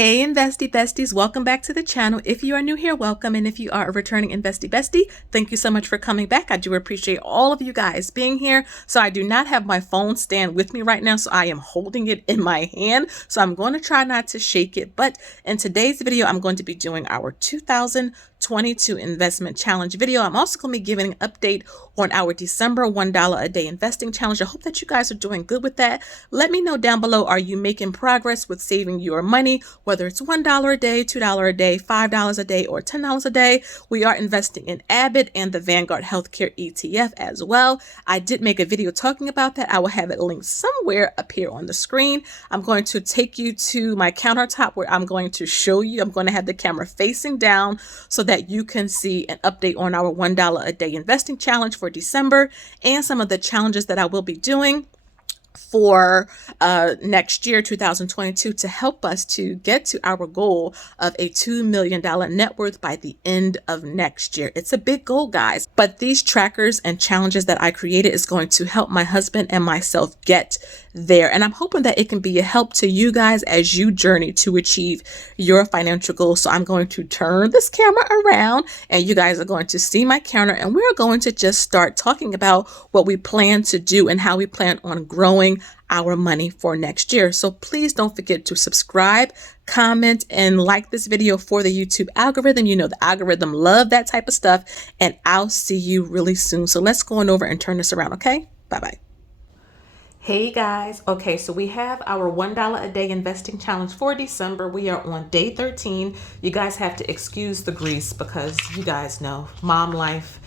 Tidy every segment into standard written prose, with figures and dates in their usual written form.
Hey Investy Besties, welcome back to the channel. If you are new here, welcome. And if you are a returning Investy Bestie, thank you so much for coming back. I do appreciate all of you guys being here. So I do not have my phone stand with me right now, so I am holding it in my hand. So I'm going to try not to shake it. But in today's video, I'm going to be doing our 2022 investment challenge video. I'm also going to be giving an update on our December $1 a day investing challenge. I hope that you guys are doing good with that. Let me know down below, are you making progress with saving your money? Whether it's $1 a day, $2 a day, $5 a day, or $10 a day. We are investing in Abbott and the Vanguard Healthcare ETF as well. I did make a video talking about that. I will have it linked somewhere up here on the screen. I'm going to take you to my countertop where I'm going to show you. I'm going to have the camera facing down so that you can see an update on our $1 a day investing challenge for December and some of the challenges that I will be doing for next year, 2022, to help us to get to our goal of a $2 million net worth by the end of next year. It's a big goal, guys, but these trackers and challenges that I created is going to help my husband and myself get there. And I'm hoping that it can be a help to you guys as you journey to achieve your financial goals. So I'm going to turn this camera around and you guys are going to see my counter, and we're going to just start talking about what we plan to do and how we plan on growing our money for next year. So please don't forget to subscribe, comment, and like this video for the YouTube algorithm. You know, the algorithm love that type of stuff, and I'll see you really soon. So let's go on over and turn this around. Okay, bye-bye. Hey guys, okay, so we have our $1 a day investing challenge for December. We are on day 13. You guys have to excuse the grease because you guys know mom life,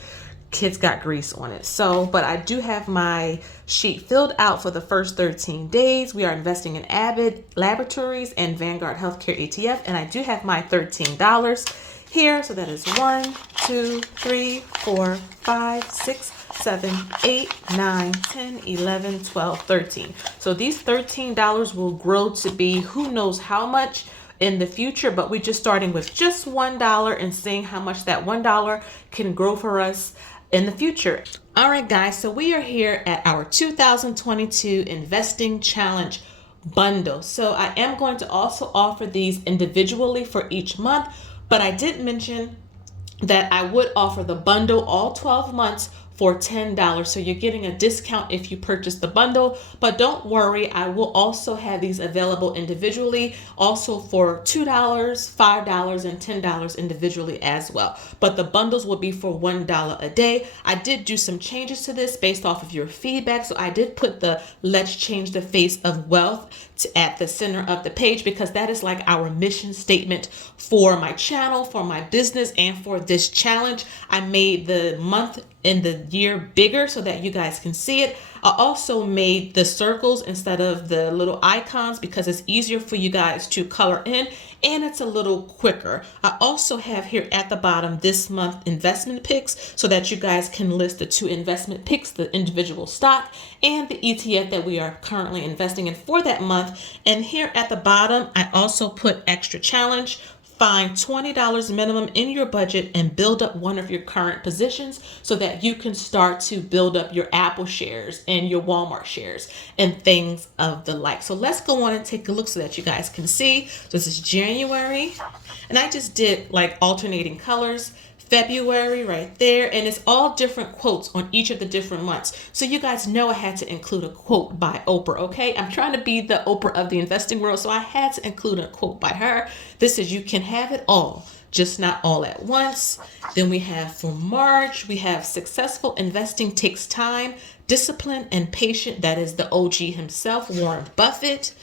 kids got grease on it. So, but I do have my sheet filled out for the first 13 days. We are investing in Abbott Laboratories and Vanguard Healthcare ETF, and I do have my $13 here. So that is 1, 2, 3, 4, 5, 6, 7, 8, 9, 10, 11, 12, 13. So these $13 will grow to be who knows how much in the future, but we're just starting with just $1 and seeing how much that $1 can grow for us in the future. All right, guys, so we are here at our 2022 investing challenge bundle. So I am going to also offer these individually for each month, but I did mention that I would offer the bundle all 12 months for $10. So you're getting a discount if you purchase the bundle, but don't worry, I will also have these available individually, also for $2, $5, and $10 individually as well. But the bundles will be for $1 a day. I did do some changes to this based off of your feedback. So I did put the Let's Change the Face of Wealth at the center of the page, because that is like our mission statement for my channel, for my business, and for this challenge. I made the month and the year bigger so that you guys can see it. I also made the circles instead of the little icons because it's easier for you guys to color in, and it's a little quicker. I also have here at the bottom this month investment picks so that you guys can list the 2 investment picks, the individual stock and the ETF that we are currently investing in for that month. And here at the bottom, I also put extra challenge. Find $20 minimum in your budget and build up one of your current positions so that you can start to build up your Apple shares and your Walmart shares and things of the like. So let's go on and take a look so that you guys can see. So this is January, and I just did like alternating colors. February right there, and it's all different quotes on each of the different months. So you guys know I had to include a quote by Oprah, okay? I'm trying to be the Oprah of the investing world, so I had to include a quote by her. This is, you can have it all, just not all at once. Then we have for March, we have successful investing takes time, discipline, and patience. That is the OG himself, Warren Buffett.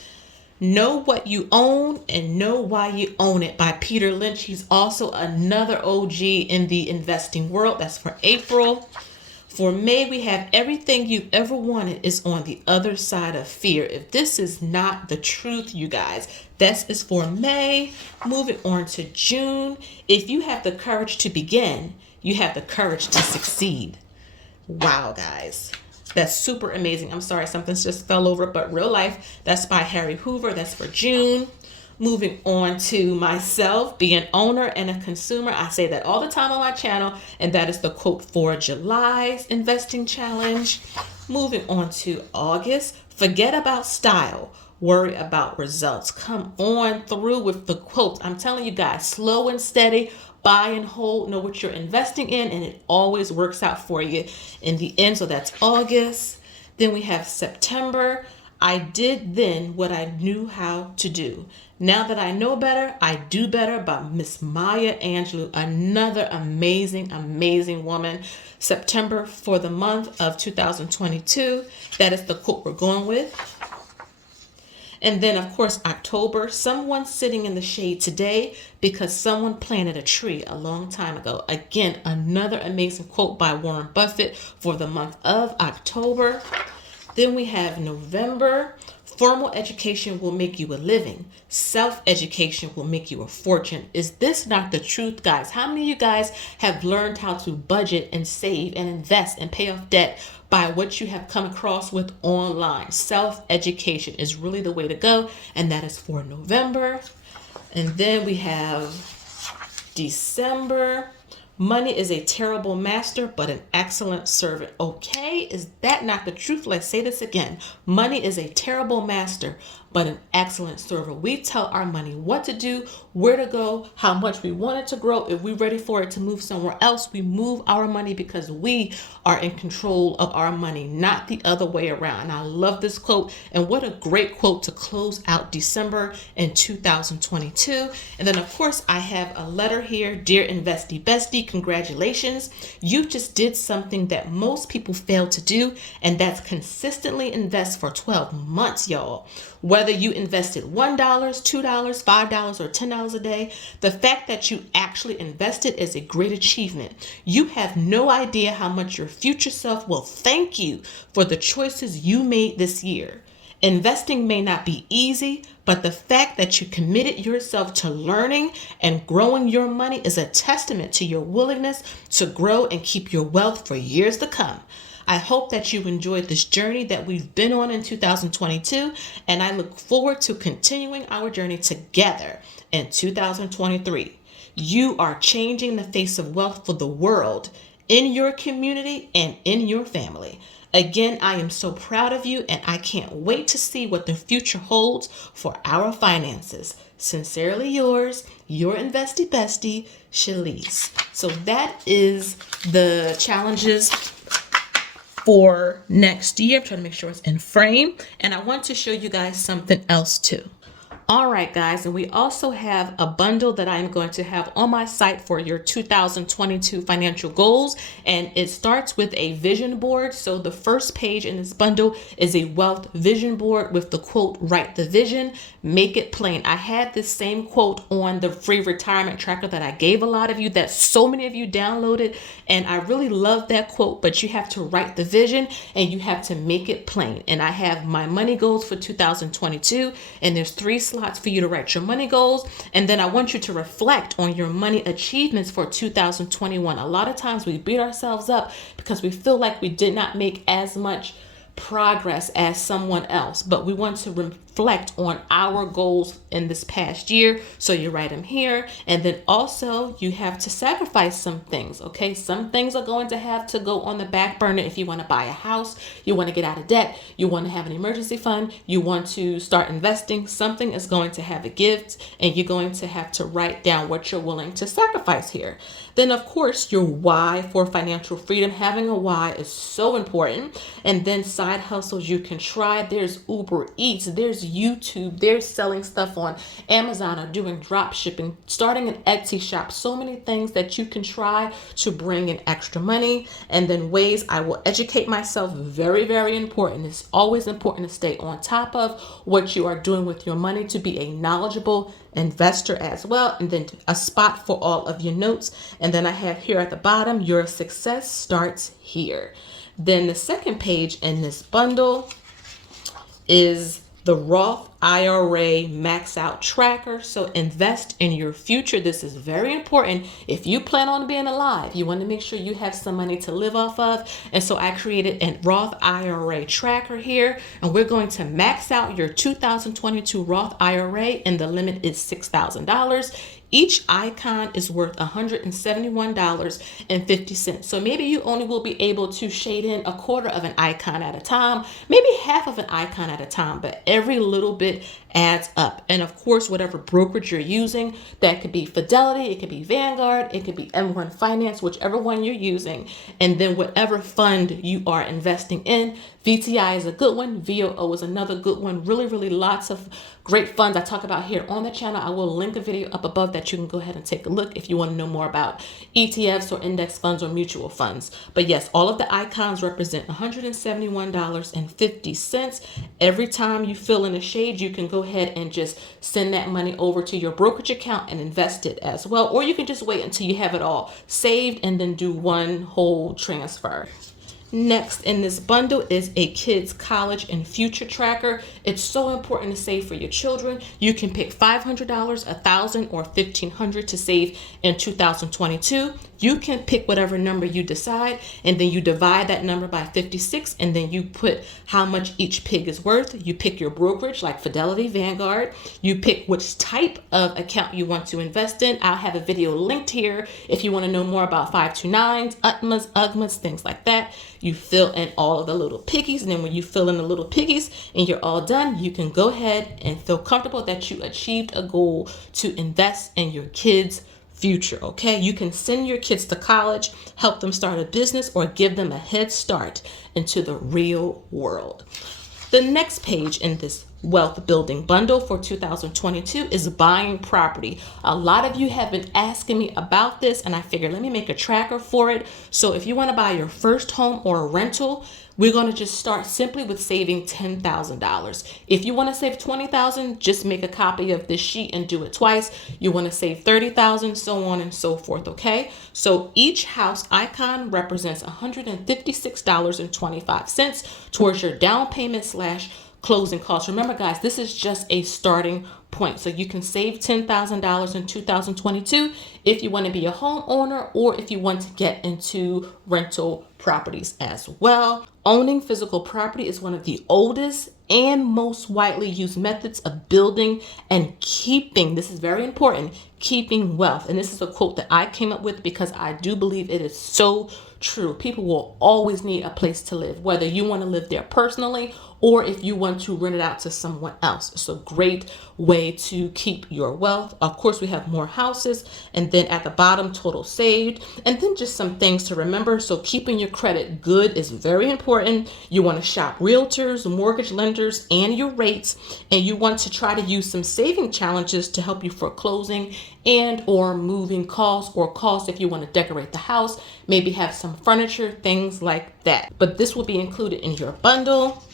Know What You Own and Know Why You Own It by Peter Lynch. He's also another OG in the investing world. That's for April. For May, we have Everything You Ever Wanted is on the Other Side of Fear. If this is not the truth, you guys, this is for May. Moving on to June. If you have the courage to begin, you have the courage to succeed. Wow, guys. That's super amazing. I'm sorry, something's just fell over, but real life. That's by Harry Hoover. That's for June. Moving on to myself, be an owner and a consumer. I say that all the time on my channel, and that is the quote for July's investing challenge. Moving on to August, forget about style. worry about results. Come on through with the quotes. I'm telling you guys, slow and steady, buy and hold, know what you're investing in, and it always works out for you in the end. So that's August. Then we have September. I did then what I knew how to do. Now that I know better, I do better, by Miss Maya Angelou, another amazing, amazing woman. September for the month of 2022. That is the quote we're going with. And then, of course, October, someone sitting in the shade today because someone planted a tree a long time ago. Again, another amazing quote by Warren Buffett for the month of October. Then we have November. Formal education will make you a living. Self-education will make you a fortune. Is this not the truth, guys? How many of you guys have learned how to budget and save and invest and pay off debt by what you have come across with online? Self-education is really the way to go, and that is for November. And then we have December. Money is a terrible master, but an excellent servant. Okay, is that not the truth? Let's say this again. Money is a terrible master, but an excellent servant. We tell our money what to do, where to go, how much we want it to grow. If we're ready for it to move somewhere else, we move our money because we are in control of our money, not the other way around. And I love this quote. And what a great quote to close out December in 2022. And then, of course, I have a letter here. Dear Investy Bestie, congratulations. You just did something that most people fail to do, and that's consistently invest for 12 months, y'all. Whether you invested $1, $2, $5, or $10 a day, the fact that you actually invested is a great achievement. You have no idea how much your future self will thank you for the choices you made this year. Investing may not be easy, but the fact that you committed yourself to learning and growing your money is a testament to your willingness to grow and keep your wealth for years to come. I hope that you enjoyed this journey that we've been on in 2022, and I look forward to continuing our journey together in 2023. You are changing the face of wealth for the world, in your community, and in your family. Again, I am so proud of you, and I can't wait to see what the future holds for our finances. Sincerely yours, your Investy Bestie, Shalise. So that is the challenges for next year. I'm trying to make sure it's in frame, and I want to show you guys something else too. All right, guys, and we also have a bundle that I'm going to have on my site for your 2022 financial goals, and it starts with a vision board. So the first page in this bundle is a wealth vision board with the quote, write the vision, make it plain. I had this same quote on the free retirement tracker that I gave a lot of you, that so many of you downloaded, and I really love that quote, but you have to write the vision and you have to make it plain. And I have my money goals for 2022, and there's 3 slides for you to write your money goals, and then I want you to reflect on your money achievements for 2021. A lot of times we beat ourselves up because we feel like we did not make as much progress as someone else, but we want to reflect on our goals in this past year. So you write them here, and then also you have to sacrifice some things. Okay, some things are going to have to go on the back burner. If you want to buy a house, you want to get out of debt, you want to have an emergency fund, you want to start investing, something is going to have a gift, and you're going to have to write down what you're willing to sacrifice here. Then, of course, your why for financial freedom. Having a why is so important. And then side hustles you can try. There's Uber Eats, there's YouTube, there's selling stuff on Amazon or doing drop shipping, starting an Etsy shop. So many things that you can try to bring in extra money. And then ways I will educate myself. Very, very important. It's always important to stay on top of what you are doing with your money, to be a knowledgeable investor as well. And then a spot for all of your notes. And then I have here at the bottom, your success starts here. Then the second page in this bundle is the Roth IRA max out tracker. So invest in your future. This is very important. If you plan on being alive, you want to make sure you have some money to live off of. And so I created a Roth IRA tracker here, and we're going to max out your 2022 Roth IRA, and the limit is $6,000. Each icon is worth $171.50. So maybe you only will be able to shade in a quarter of an icon at a time, maybe half of an icon at a time, but every little bit adds up. And of course, whatever brokerage you're using, that could be Fidelity, it could be Vanguard, it could be M1 Finance, whichever one you're using. And then whatever fund you are investing in, VTI is a good one. VOO is another good one. Really, really lots of great funds I talk about here on the channel. I will link a video up above that you can go ahead and take a look if you want to know more about ETFs or index funds or mutual funds. But yes, all of the icons represent $171.50. Every time you fill in a shade, you can go ahead and just send that money over to your brokerage account and invest it as well. Or you can just wait until you have it all saved and then do one whole transfer. Next in this bundle is a kids college and future tracker. It's so important to save for your children. You can pick $500, $1,000, or $1,500 to save in 2022. You can pick whatever number you decide, and then you divide that number by 56, and then you put how much each pig is worth. You pick your brokerage like Fidelity, Vanguard. You pick which type of account you want to invest in. I'll have a video linked here if you want to know more about 529s, UTMAs, UGMAs, things like that. You fill in all of the little piggies, and then when you fill in the little piggies and you're all done, you can go ahead and feel comfortable that you achieved a goal to invest in your kids' future. Okay, you can send your kids to college, help them start a business, or give them a head start into the real world. The next page in this wealth building bundle for 2022 is buying property. A lot of you have been asking me about this, and I figured let me make a tracker for it. So if you want to buy your first home or a rental, we're going to just start simply with saving $10,000. If you want to save $20,000, just make a copy of this sheet and do it twice. You want to save $30,000, so on and so forth. Okay, so each house icon represents $156.25 towards your down payment / closing costs. Remember, guys, this is just a starting point. So you can save $10,000 in 2022 if you want to be a homeowner or if you want to get into rental properties as well. Owning physical property is one of the oldest and most widely used methods of building and keeping, this is very important, keeping wealth. And this is a quote that I came up with because I do believe it is so true. People will always need a place to live, whether you want to live there personally or if you want to rent it out to someone else. It's a great way to keep your wealth. Of course, we have more houses, and then at the bottom, total saved, and then just some things to remember. So keeping your credit good is very important. You want to shop realtors, mortgage lenders, and your rates, and you want to try to use some saving challenges to help you for closing and or moving costs or costs if you want to decorate the house, maybe have some furniture, things like that. But this will be included in your bundle.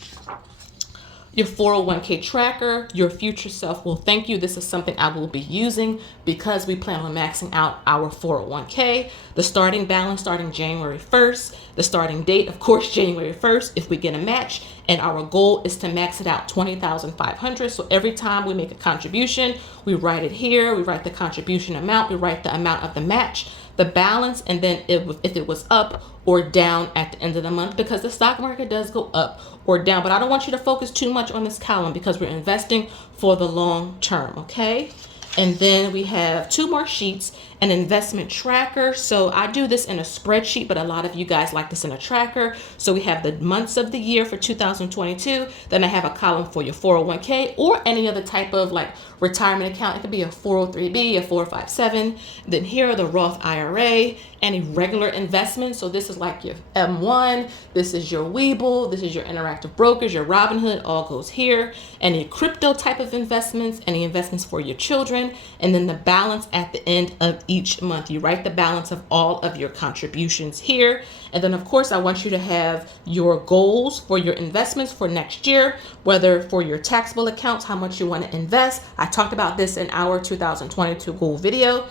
Your 401k tracker, your future self will thank you. This is something I will be using because we plan on maxing out our 401k. The starting balance starting January 1st. The starting date, of course, January 1st if we get a match. And our goal is to max it out $20,500. So every time we make a contribution, we write it here. We write the contribution amount. We write the amount of the match, the balance, and then if it was up or down at the end of the month, because the stock market does go up or down. But I don't want you to focus too much on this column because we're investing for the long term, okay? And then we have two more sheets, an investment tracker. So I do this in a spreadsheet, but a lot of you guys like this in a tracker. So we have the months of the year for 2022. Then I have a column for your 401k or any other type of like retirement account. It could be a 403b, a 457. Then here are the Roth IRA, any regular investments. So this is like your M1, this is your Webull, this is your interactive brokers, your Robinhood, all goes here. Any crypto type of investments, any investments for your children, and then the balance at the end of each month. You write the balance of all of your contributions here. And then of course, I want you to have your goals for your investments for next year, whether for your taxable accounts, how much you want to invest. I talked about this in our 2022 goal video.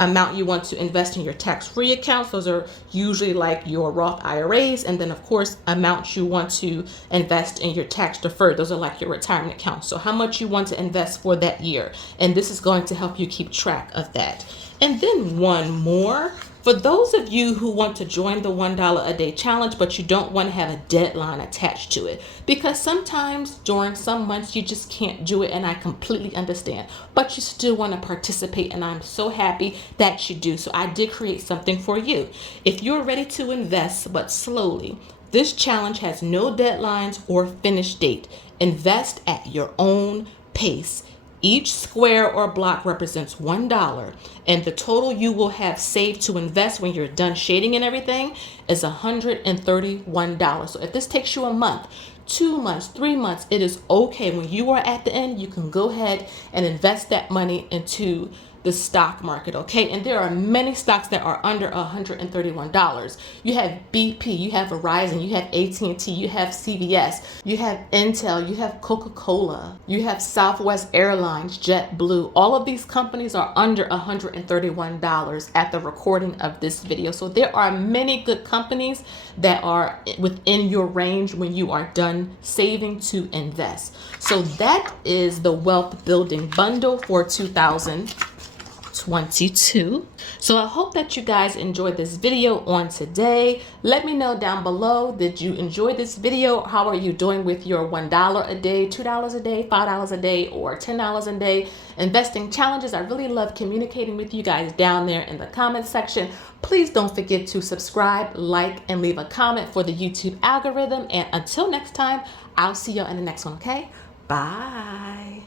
Amount you want to invest in your tax-free accounts. Those are usually like your Roth IRAs. And then of course, amounts you want to invest in your tax-deferred. Those are like your retirement accounts. So how much you want to invest for that year. And this is going to help you keep track of that. And then one more For those of you who want to join the $1 a day challenge, but you don't want to have a deadline attached to it, because sometimes during some months you just can't do it, and I completely understand, but you still want to participate, and I'm so happy that you do. So I did create something for you. If you're ready to invest, but slowly, this challenge has no deadlines or finish date. Invest at your own pace. Each square or block represents $1, and the total you will have saved to invest when you're done shading and everything is $131. So if this takes you a month, 2 months, 3 months, it is okay. When you are at the end, you can go ahead and invest that money into the stock market, okay? And there are many stocks that are under $131. You have BP, you have Verizon, you have AT&T, you have CVS, you have Intel, you have Coca-Cola, you have Southwest Airlines, JetBlue. All of these companies are under $131 at the recording of this video. So there are many good companies that are within your range when you are done saving to invest. So that is the wealth building bundle for 2022. So I hope that you guys enjoyed this video on today. Let me know down below, did you enjoy this video? How are you doing with your $1 a day, $2 a day, $5 a day, or $10 a day investing challenges? I really love communicating with you guys down there in the comment section. Please don't forget to subscribe, like, and leave a comment for the YouTube algorithm. And until next time, I'll see you in the next one, okay? Bye.